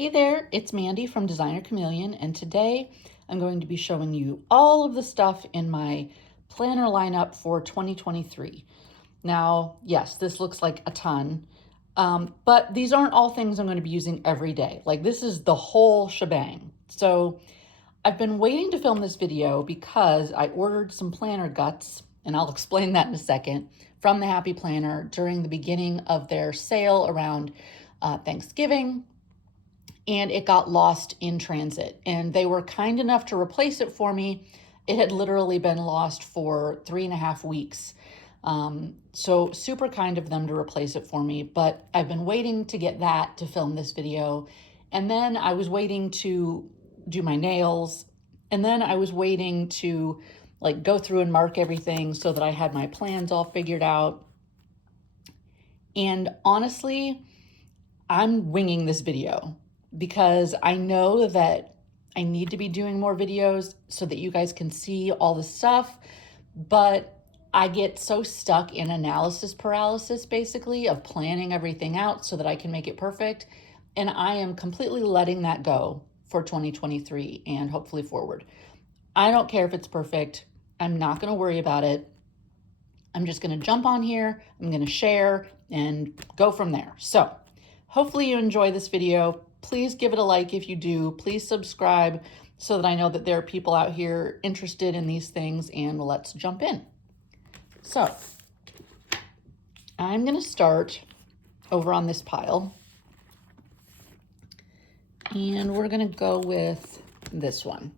Hey there, it's Mandy from Designer Chameleon, and today I'm going to be showing you all of the stuff in my planner lineup for 2023. Now, yes, this looks like a ton, but these aren't all things I'm going to be using every day. Like, this is the whole shebang. So I've been waiting to film this video because I ordered some planner guts, and I'll explain that in a second, from the Happy Planner during the beginning of their sale around Thanksgiving, and it got lost in transit. And they were kind enough to replace it for me. It had literally been lost for 3.5 weeks. So super kind of them to replace it for me, but I've been waiting to get that to film this video. And then I was waiting to do my nails. And then I was waiting to like go through and mark everything so that I had my plans all figured out. And honestly, I'm winging this video because I know that I need to be doing more videos so that you guys can see all the stuff, but I get so stuck in analysis paralysis, basically, of planning everything out so that I can make it perfect. And I am completely letting that go for 2023 and hopefully forward. I don't care if it's perfect. I'm not going to worry about it. I'm just going to jump on here. I'm going to share and go from there. So hopefully you enjoy this video. Please give it a like if you do. Please subscribe so that I know that there are people out here interested in these things, and let's jump in. So I'm going to start over on this pile, and we're going to go with this one.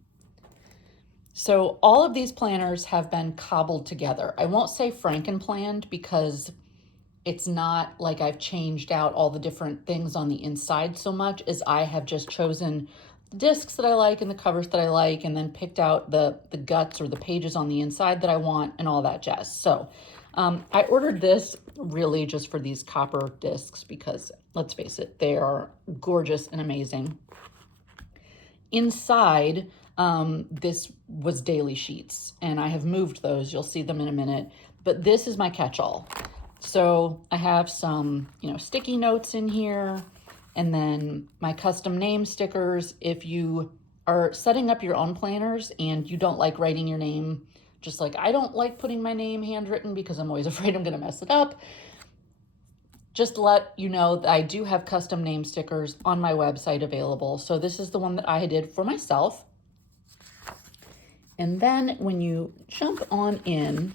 So all of these planners have been cobbled together. I won't say franken-planned because it's not like I've changed out all the different things on the inside so much as I have just chosen the discs that I like and the covers that I like, and then picked out the guts or the pages on the inside that I want and all that jazz. So I ordered this really just for these copper discs because, let's face it, they are gorgeous and amazing. Inside, this was daily sheets, and I have moved those. You'll see them in a minute, but this is my catch-all. So I have some, sticky notes in here, and then my custom name stickers. If you are setting up your own planners and you don't like writing your name, just like I don't like putting my name handwritten because I'm always afraid I'm going to mess it up, just to let you know that I do have custom name stickers on my website available. So this is the one that I did for myself. And then when you jump on in,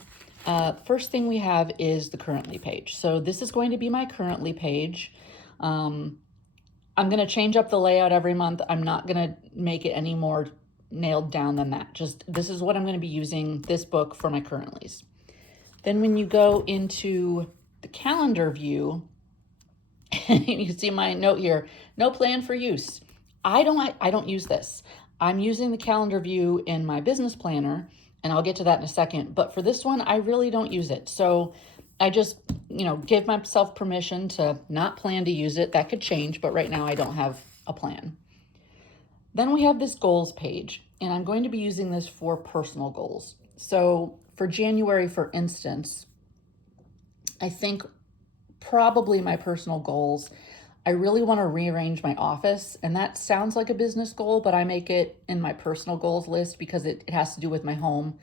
first thing we have is the currently page. So this is going to be my currently page. I'm going to change up the layout every month. I'm not going to make it any more nailed down than that. Just this is what I'm going to be using this book for my currentlies. Then when you go into the calendar view, you can see my note here, no plan for use. I don't use this. I'm using the calendar view in my business planner, and I'll get to that in a second. But for this one, I really don't use it. So I just, give myself permission to not plan to use it. That could change, but right now I don't have a plan. Then we have this goals page, and I'm going to be using this for personal goals. So for January, for instance, I think probably my personal goals, I really want to rearrange my office, and that sounds like a business goal, but I make it in my personal goals list because it has to do with my home.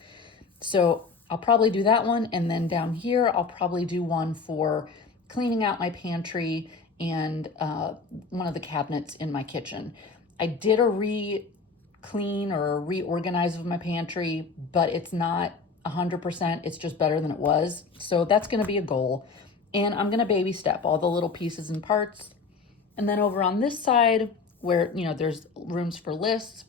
So I'll probably do that one, and then down here I'll probably do one for cleaning out my pantry and one of the cabinets in my kitchen. I did a re-clean or a reorganize of my pantry, but it's not 100%. It's just better than it was. So that's going to be a goal, and I'm going to baby step all the little pieces and parts. And then over on this side where, there's rooms for lists,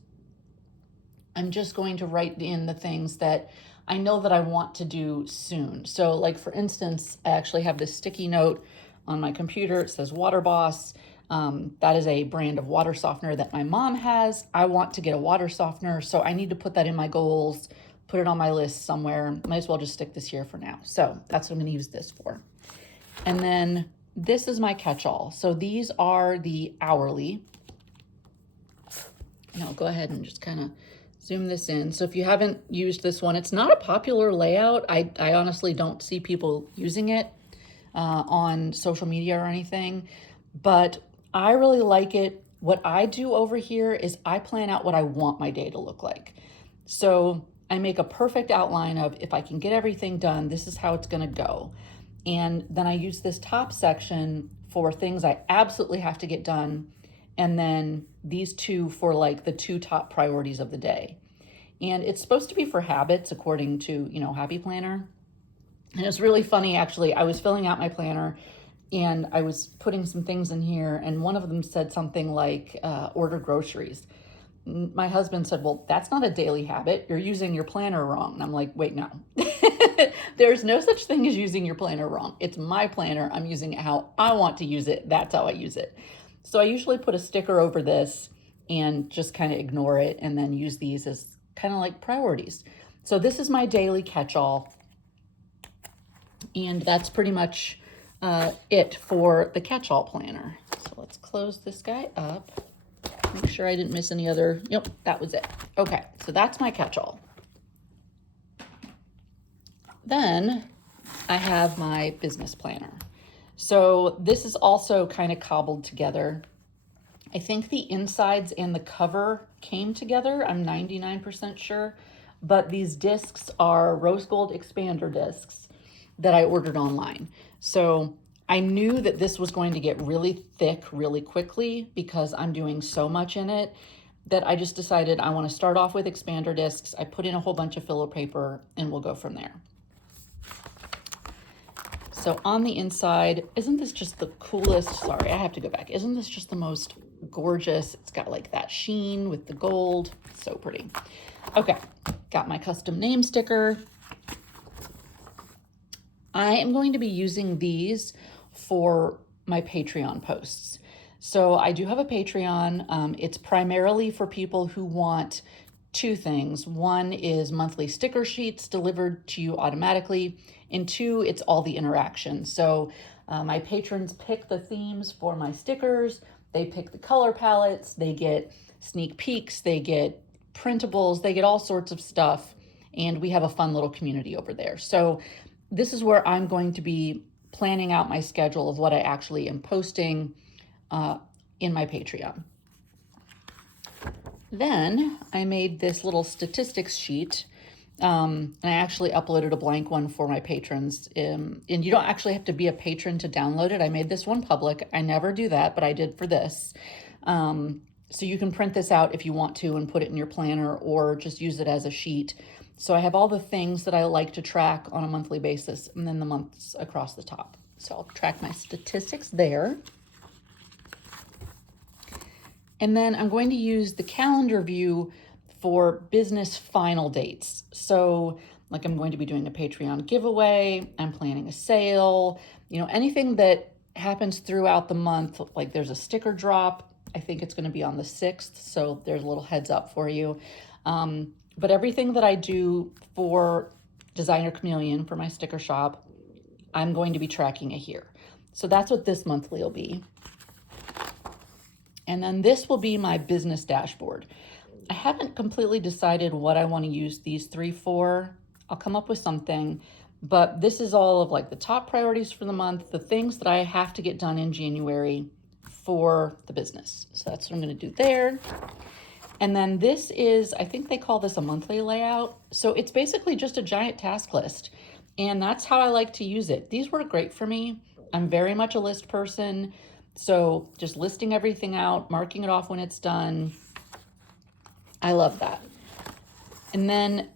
I'm just going to write in the things that I know that I want to do soon. So like, for instance, I actually have this sticky note on my computer. It says Water Boss. That is a brand of water softener that my mom has. I want to get a water softener, so I need to put that in my goals, put it on my list somewhere. Might as well just stick this here for now. So that's what I'm going to use this for. And then this is my catch-all. So these are the hourly. And I'll go ahead and just kind of zoom this in. So if you haven't used this one, it's not a popular layout. I honestly don't see people using it on social media or anything, but I really like it What I do over here is I plan out what I want my day to look like. So I make a perfect outline of if I can get everything done, this is how it's gonna go. And then I use this top section for things I absolutely have to get done. And then these two for like the two top priorities of the day. And it's supposed to be for habits according to, Happy Planner. And it's really funny, actually. I was filling out my planner and I was putting some things in here, and one of them said something like order groceries. My husband said, well, that's not a daily habit. You're using your planner wrong. And I'm like, wait, no. There's no such thing as using your planner wrong. It's my planner. I'm using it how I want to use it. That's how I use it. So I usually put a sticker over this and just kind of ignore it and then use these as kind of like priorities. So this is my daily catch-all. And that's pretty much it for the catch-all planner. So let's close this guy up. Make sure I didn't miss any other. Yep, that was it. Okay, so that's my catch-all. Then I have my business planner. So this is also kind of cobbled together. I think the insides and the cover came together. I'm 99% sure. But these discs are rose gold expander discs that I ordered online. So I knew that this was going to get really thick really quickly because I'm doing so much in it that I just decided I want to start off with expander discs. I put in a whole bunch of filler paper and we'll go from there. So on the inside, isn't this just the coolest? Sorry, I have to go back. Isn't this just the most gorgeous? It's got like that sheen with the gold. So pretty. Okay, got my custom name sticker. I am going to be using these for my Patreon posts. So I do have a Patreon. It's primarily for people who want two things. One is monthly sticker sheets delivered to you automatically, and two, it's all the interaction. So my patrons pick the themes for my stickers. They pick the color palettes. They get sneak peeks. They get printables. They get all sorts of stuff. And we have a fun little community over there. So this is where I'm going to be planning out my schedule of what I actually am posting in my Patreon. Then I made this little statistics sheet, and I actually uploaded a blank one for my patrons. And you don't actually have to be a patron to download it. I made this one public. I never do that, but I did for this. So you can print this out if you want to and put it in your planner or just use it as a sheet. So I have all the things that I like to track on a monthly basis and then the months across the top. So I'll track my statistics there. And then I'm going to use the calendar view for business final dates. So like I'm going to be doing a Patreon giveaway, I'm planning a sale, anything that happens throughout the month, like there's a sticker drop. I think it's going to be on the 6th. So there's a little heads up for you. But everything that I do for Designer Chameleon for my sticker shop, I'm going to be tracking it here. So that's what this monthly will be. And then this will be my business dashboard. I haven't completely decided what I want to use these three for. I'll come up with something, but this is all of like the top priorities for the month, the things that I have to get done in January for the business. So that's what I'm going to do there. And then this is, I think they call this a monthly layout. So it's basically just a giant task list. And that's how I like to use it. These work great for me. I'm very much a list person. So just listing everything out, marking it off when it's done. I love that. And then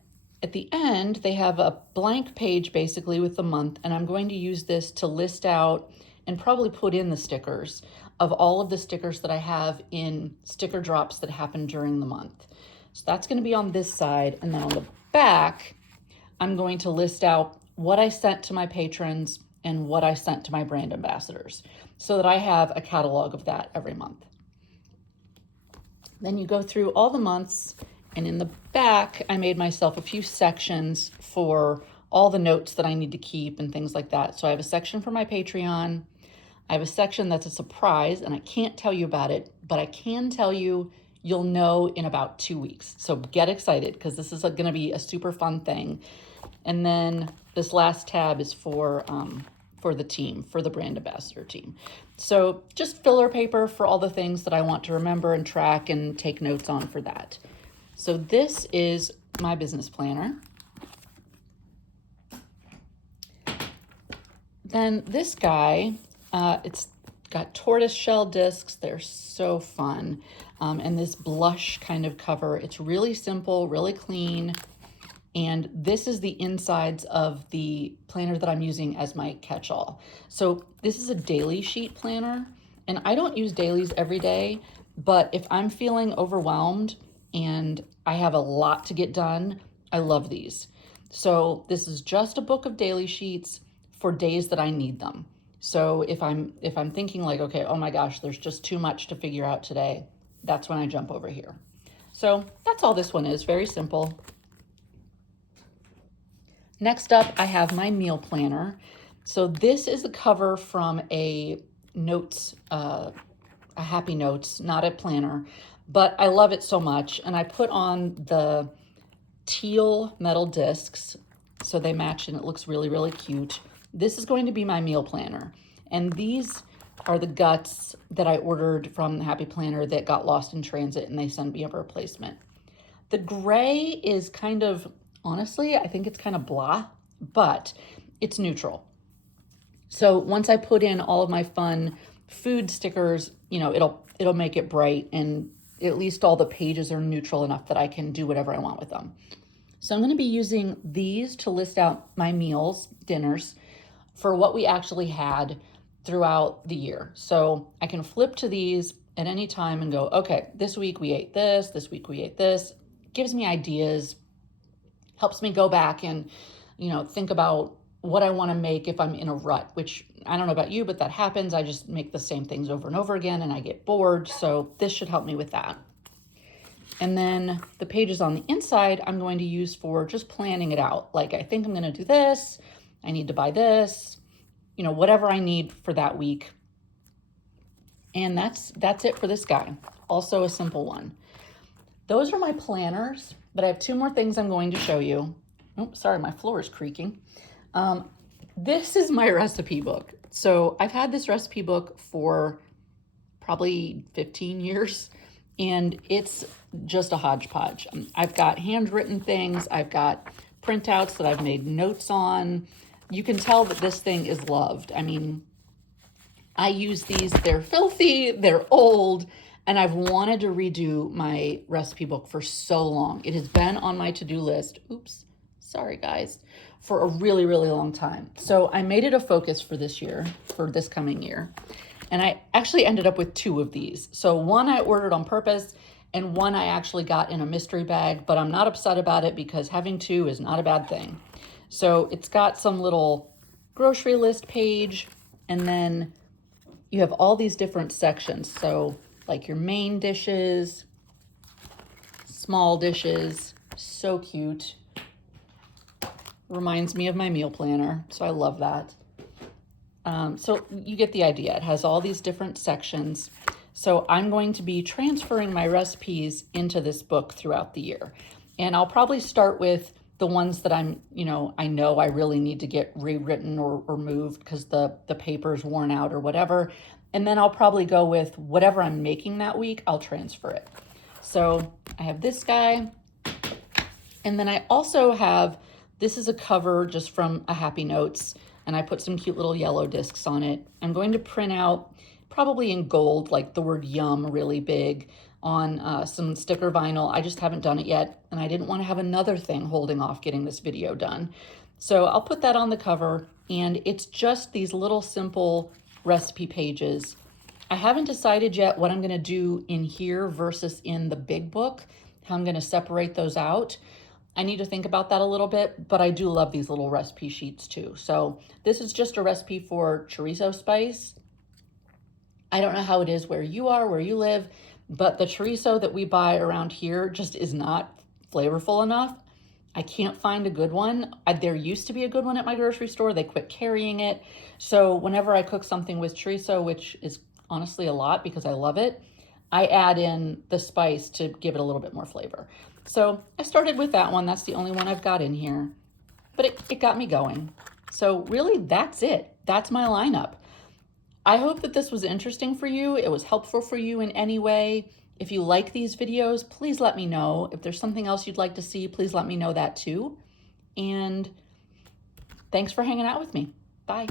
at the end, they have a blank page basically with the month. And I'm going to use this to list out and probably put in the stickers of all of the stickers that I have in sticker drops that happen during the month. So that's going to be on this side. And then on the back, I'm going to list out what I sent to my patrons and what I sent to my brand ambassadors so that I have a catalog of that every month. Then you go through all the months, and in the back, I made myself a few sections for all the notes that I need to keep and things like that. So I have a section for my Patreon. I have a section that's a surprise, and I can't tell you about it, but I can tell you you'll know in about 2 weeks. So get excited because this is going to be a super fun thing. And then this last tab is for for the team, for the brand ambassador team. So just filler paper for all the things that I want to remember and track and take notes on for that. So this is my business planner. Then this guy, it's got tortoise shell discs. They're so fun. And this blush kind of cover. It's really simple, really clean. And this is the insides of the planner that I'm using as my catch-all. So this is a daily sheet planner, and I don't use dailies every day, but if I'm feeling overwhelmed and I have a lot to get done, I love these. So this is just a book of daily sheets for days that I need them. So if I'm thinking like, okay, oh my gosh, there's just too much to figure out today, that's when I jump over here. So that's all this one is, very simple. Next up, I have my meal planner. So this is the cover from a notes, a Happy Notes, not a planner, but I love it so much. And I put on the teal metal discs so they match and it looks really, really cute. This is going to be my meal planner. And these are the guts that I ordered from the Happy Planner that got lost in transit and they sent me a replacement. The gray is kind of, honestly, I think it's kind of blah, but it's neutral. So once I put in all of my fun food stickers, you know, it'll make it bright, and at least all the pages are neutral enough that I can do whatever I want with them. So I'm going to be using these to list out my meals, dinners, for what we actually had throughout the year. So I can flip to these at any time and go, okay, this week we ate this week we ate this. Gives me ideas, helps me go back and, you know, think about what I want to make if I'm in a rut, which I don't know about you, but that happens. I just make the same things over and over again and I get bored. So this should help me with that. And then the pages on the inside, I'm going to use for just planning it out. Like, I think I'm going to do this. I need to buy this, you know, whatever I need for that week. And that's it for this guy. Also a simple one. Those are my planners, but I have two more things I'm going to show you. Oh, sorry, my floor is creaking. This is my recipe book. So I've had this recipe book for probably 15 years, and it's just a hodgepodge. I've got handwritten things. I've got printouts that I've made notes on. You can tell that this thing is loved. I mean, I use these, they're filthy, they're old, and I've wanted to redo my recipe book for so long. It has been on my to-do list, oops, sorry guys, for a really, really long time. So I made it a focus for this year, for this coming year. And I actually ended up with two of these. So one I ordered on purpose, and one I actually got in a mystery bag, but I'm not upset about it because having two is not a bad thing. So it's got some little grocery list page, and then you have all these different sections. So like your main dishes, small dishes, so cute. Reminds me of my meal planner, so I love that. So you get the idea. It has all these different sections. So I'm going to be transferring my recipes into this book throughout the year. And I'll probably start with the ones that I know I really need to get rewritten or moved because the paper's worn out or whatever. And then I'll probably go with whatever I'm making that week, I'll transfer it. So I have this guy. And then I also have, this is a cover just from a Happy Notes, and I put some cute little yellow discs on it. I'm going to print out, probably in gold, like the word yum really big, on some sticker vinyl. I just haven't done it yet, and I didn't want to have another thing holding off getting this video done. So I'll put that on the cover, and it's just these little simple recipe pages. I haven't decided yet what I'm going to do in here versus in the big book, how I'm going to separate those out. I need to think about that a little bit, but I do love these little recipe sheets too. So this is just a recipe for chorizo spice. I don't know how it is where you are, where you live, but the chorizo that we buy around here just is not flavorful enough. I can't find a good one. There used to be a good one at my grocery store. They quit carrying it. So whenever I cook something with chorizo, which is honestly a lot because I love it, I add in the spice to give it a little bit more flavor. So I started with that one. That's the only one I've got in here, but it got me going. So really that's it. that's my lineup. I hope that this was interesting for you. It was helpful for you in any way. If you like these videos, please let me know. If there's something else you'd like to see, please let me know that too. And thanks for hanging out with me. Bye.